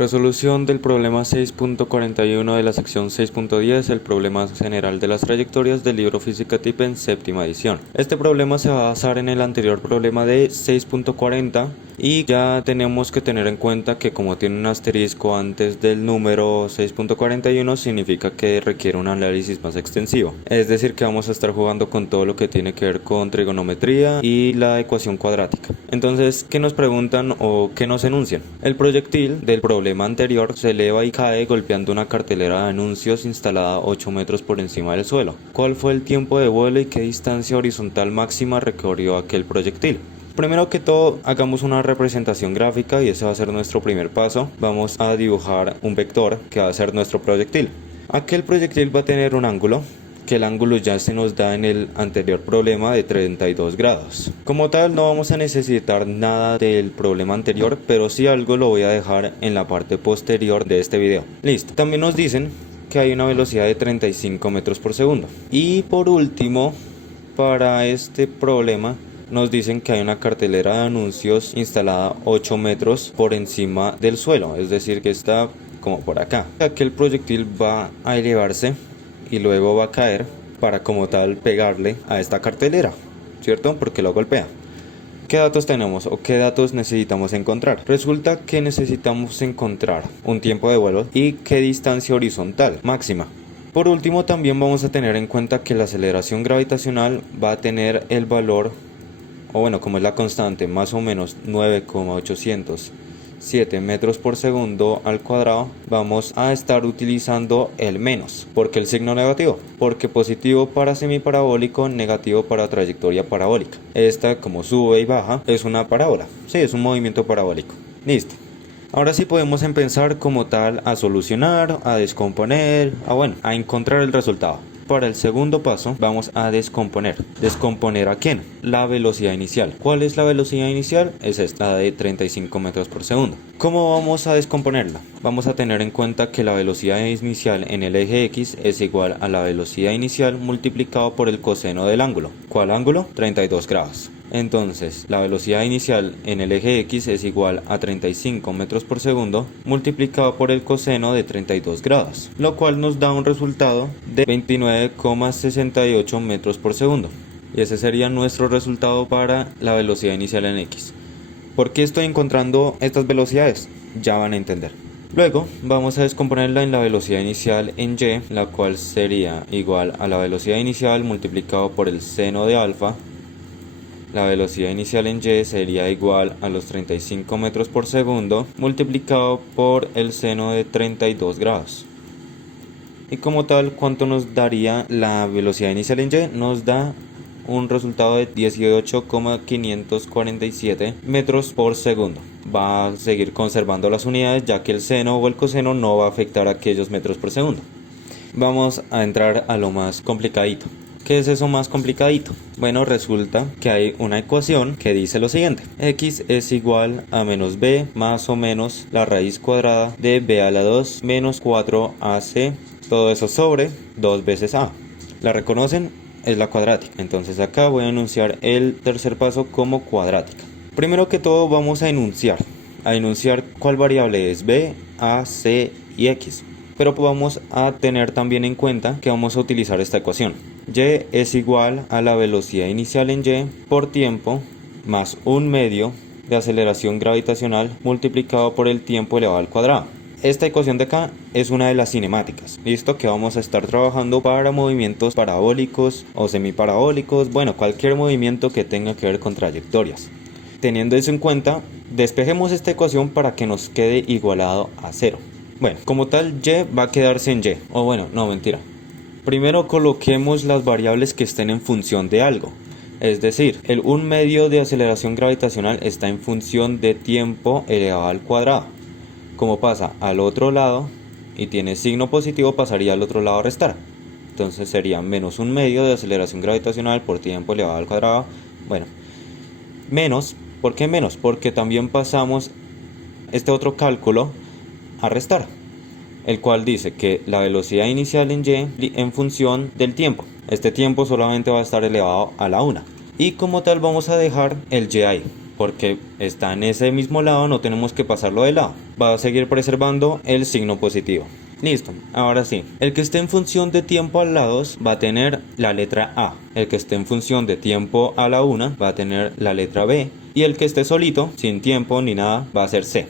Resolución del problema 6.41 de la sección 6.10, el problema general de las trayectorias del libro Física TIP en séptima edición. Este problema se va a basar en el anterior problema de 6.40 y ya tenemos que tener en cuenta que como tiene un asterisco antes del número 6.41 significa que requiere un análisis más extensivo. Es decir, que vamos a estar jugando con todo lo que tiene que ver con trigonometría y la ecuación cuadrática. Entonces, ¿qué nos preguntan o qué nos enuncian? El proyectil del problema anterior se eleva y cae golpeando una cartelera de anuncios instalada 8 metros por encima del suelo. ¿Cuál fue el tiempo de vuelo y qué distancia horizontal máxima recorrió aquel proyectil? Primero que todo, hagamos una representación gráfica y ese va a ser nuestro primer paso. Vamos a dibujar un vector que va a ser nuestro proyectil. Aquel proyectil va a tener un ángulo, que el ángulo ya se nos da en el anterior problema de 32 grados. Como tal, no vamos a necesitar nada del problema anterior, pero sí algo lo voy a dejar en la parte posterior de este video. Listo. También nos dicen que hay una velocidad de 35 metros por segundo. Y por último, para este problema, nos dicen que hay una cartelera de anuncios instalada 8 metros por encima del suelo, es decir, que está como por acá. Aquel proyectil va a elevarse y luego va a caer para como tal pegarle a esta cartelera, ¿cierto? Porque lo golpea. ¿Qué datos tenemos o qué datos necesitamos encontrar? Resulta que necesitamos encontrar un tiempo de vuelo y qué distancia horizontal máxima. Por último, también vamos a tener en cuenta que la aceleración gravitacional va a tener el valor, o bueno, como es la constante, más o menos 9,807 metros por segundo al cuadrado, vamos a estar utilizando el menos. ¿Por qué el signo negativo? Porque positivo para semiparabólico, negativo para trayectoria parabólica. Esta, como sube y baja, es una parábola. Sí, es un movimiento parabólico. Listo. Ahora sí podemos empezar como tal a solucionar, a descomponer, a encontrar el resultado. Para el segundo paso vamos a descomponer. ¿Descomponer a quién? La velocidad inicial. ¿Cuál es la velocidad inicial? Es esta, de 35 metros por segundo. ¿Cómo vamos a descomponerla? Vamos a tener en cuenta que la velocidad inicial en el eje X es igual a la velocidad inicial multiplicado por el coseno del ángulo. ¿Cuál ángulo? 32 grados. Entonces, la velocidad inicial en el eje X es igual a 35 metros por segundo multiplicado por el coseno de 32 grados, lo cual nos da un resultado de 29,68 metros por segundo. Y ese sería nuestro resultado para la velocidad inicial en X. ¿Por qué estoy encontrando estas velocidades? Ya van a entender. Luego vamos a descomponerla en la velocidad inicial en Y, la cual sería igual a la velocidad inicial multiplicado por el seno de alfa. La velocidad inicial en Y sería igual a los 35 metros por segundo multiplicado por el seno de 32 grados. Y como tal, ¿cuánto nos daría la velocidad inicial en Y? Nos da un resultado de 18,547 metros por segundo. Va a seguir conservando las unidades ya que el seno o el coseno no va a afectar a aquellos metros por segundo. Vamos a entrar a lo más complicadito. ¿Qué es eso más complicadito? Bueno, resulta que hay una ecuación que dice lo siguiente: x es igual a menos b más o menos la raíz cuadrada de b a la 2 menos 4ac, todo eso sobre 2 veces a. ¿La reconocen? Es la cuadrática. Entonces acá voy a enunciar el tercer paso como cuadrática. Primero que todo vamos a enunciar cuál variable es b, a, c y x. Pero vamos a tener también en cuenta que vamos a utilizar esta ecuación. Y es igual a la velocidad inicial en Y por tiempo más un medio de aceleración gravitacional multiplicado por el tiempo elevado al cuadrado. Esta ecuación de acá es una de las cinemáticas, listo, que vamos a estar trabajando para movimientos parabólicos o semiparabólicos, bueno, cualquier movimiento que tenga que ver con trayectorias. Teniendo eso en cuenta, despejemos esta ecuación para que nos quede igualado a 0. Bueno, como tal, Y va a quedarse en Y, o bueno, no, mentira. Primero coloquemos las variables que estén en función de algo. Es decir, el 1 medio de aceleración gravitacional está en función de tiempo elevado al cuadrado. Como pasa al otro lado y tiene signo positivo, pasaría al otro lado a restar. Entonces sería menos 1 medio de aceleración gravitacional por tiempo elevado al cuadrado. Bueno, menos, ¿por qué menos? Porque también pasamos este otro cálculo a restar, el cual dice que la velocidad inicial en Y en función del tiempo. Este tiempo solamente va a estar elevado a la 1. Y como tal vamos a dejar el Y ahí, porque está en ese mismo lado, no tenemos que pasarlo de lado. va a seguir preservando el signo positivo. Listo, ahora sí, el que esté en función de tiempo al lado va a tener la letra A, el que esté en función de tiempo a la una va a tener la letra B, y el que esté solito, sin tiempo ni nada, va a ser C.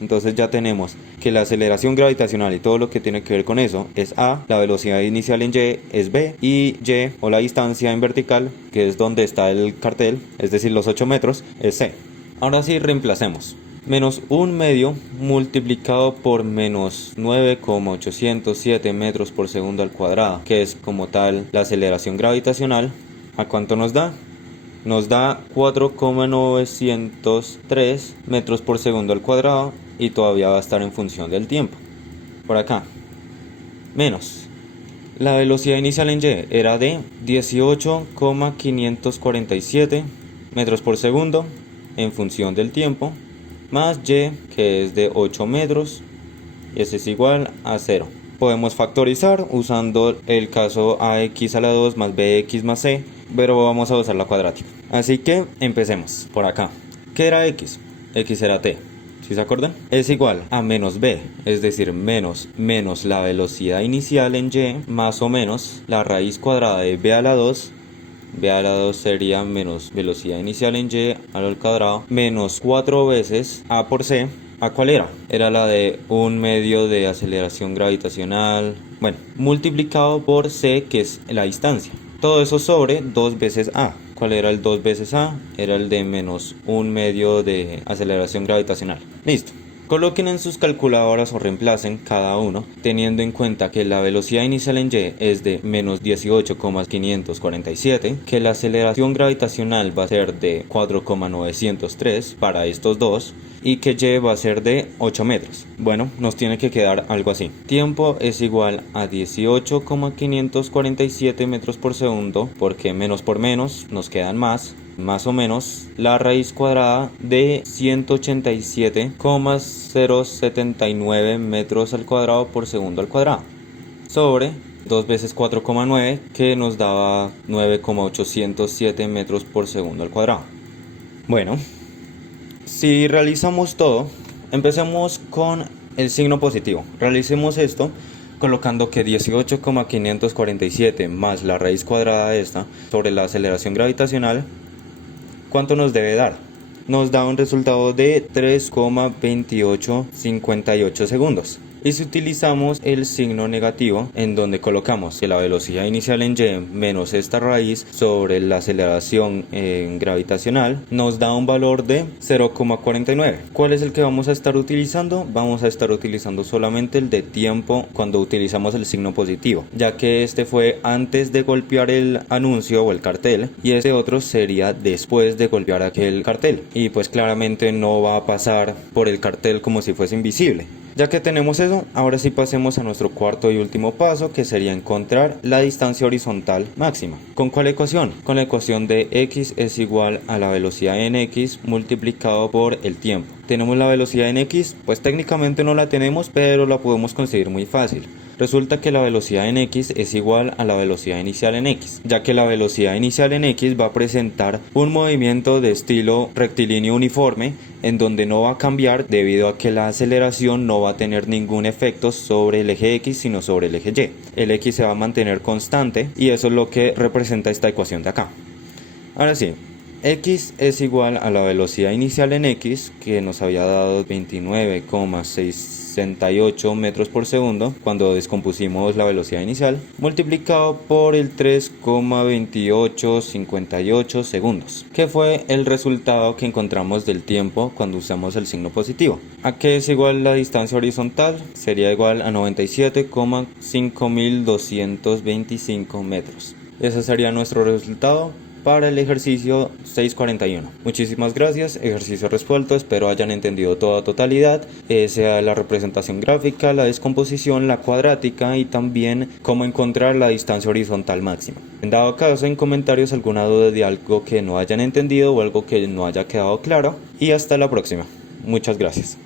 Entonces ya tenemos que la aceleración gravitacional y todo lo que tiene que ver con eso es A, la velocidad inicial en Y es B, y Y, o la distancia en vertical, que es donde está el cartel, es decir los 8 metros, es C. Ahora sí, reemplacemos. Menos 1/2 multiplicado por menos 9,807 metros por segundo al cuadrado, que es como tal la aceleración gravitacional. ¿A cuánto nos da? Nos da 4,903 metros por segundo al cuadrado, y todavía va a estar en función del tiempo. Por acá, menos la velocidad inicial en Y era de 18,547 metros por segundo en función del tiempo, más Y, que es de 8 metros, y ese es igual a 0. Podemos factorizar usando el caso ax a la 2 más bx más c, pero vamos a usar la cuadrática. Así que empecemos por acá. ¿Qué era x? X era t, ¿sí se acuerdan? Es igual a menos b, es decir, menos la velocidad inicial en y, más o menos la raíz cuadrada de b a la 2. B a la 2 sería menos velocidad inicial en y al cuadrado, menos 4 veces a por c. ¿A cuál era? Era la de 1/2 de aceleración gravitacional, bueno, multiplicado por c, que es la distancia. Todo eso sobre 2 veces a. ¿Cuál era el 2 veces a? Era el de menos 1/2 de aceleración gravitacional. Listo. Coloquen en sus calculadoras o reemplacen cada uno, teniendo en cuenta que la velocidad inicial en y es de menos 18,547, que la aceleración gravitacional va a ser de 4,903 para estos dos, y que y va a ser de 8 metros. Bueno, nos tiene que quedar algo así. Tiempo es igual a 18,547 metros por segundo, porque menos por menos nos quedan más o menos la raíz cuadrada de 187,079 metros al cuadrado por segundo al cuadrado, sobre 2 veces 4,9, que nos daba 9,807 metros por segundo al cuadrado. Bueno, si realizamos todo, empecemos con el signo positivo. Realicemos esto colocando que 18,547 más la raíz cuadrada de esta sobre la aceleración gravitacional, ¿cuánto nos debe dar? Nos da un resultado de 3,2858 segundos. Y si utilizamos el signo negativo, en donde colocamos que la velocidad inicial en y menos esta raíz sobre la aceleración gravitacional, nos da un valor de 0,49. ¿Cuál es el que vamos a estar utilizando? Vamos a estar utilizando solamente el de tiempo cuando utilizamos el signo positivo, ya que este fue antes de golpear el anuncio o el cartel, y este otro sería después de golpear aquel cartel, y pues claramente no va a pasar por el cartel como si fuese invisible. Ya que tenemos eso, ahora sí pasemos a nuestro cuarto y último paso, que sería encontrar la distancia horizontal máxima. ¿Con cuál ecuación? Con la ecuación de x es igual a la velocidad en x multiplicado por el tiempo. ¿Tenemos la velocidad en x? Pues técnicamente no la tenemos, pero la podemos conseguir muy fácil. Resulta que la velocidad en x es igual a la velocidad inicial en x, ya que la velocidad inicial en x va a presentar un movimiento de estilo rectilíneo uniforme, en donde no va a cambiar debido a que la aceleración no va a tener ningún efecto sobre el eje x, sino sobre el eje y. El x se va a mantener constante, y eso es lo que representa esta ecuación de acá. Ahora sí, x es igual a la velocidad inicial en x, que nos había dado 29,668 metros por segundo cuando descompusimos la velocidad inicial, multiplicado por el 3,2858 segundos, que fue el resultado que encontramos del tiempo cuando usamos el signo positivo. ¿A qué es igual la distancia horizontal? Sería igual a 97,5225 metros. Ese sería nuestro resultado para el ejercicio 641. Muchísimas gracias, ejercicio resuelto, espero hayan entendido toda totalidad, sea la representación gráfica, la descomposición, la cuadrática, y también cómo encontrar la distancia horizontal máxima. En dado caso, en comentarios alguna duda de algo que no hayan entendido o algo que no haya quedado claro, y hasta la próxima. Muchas gracias.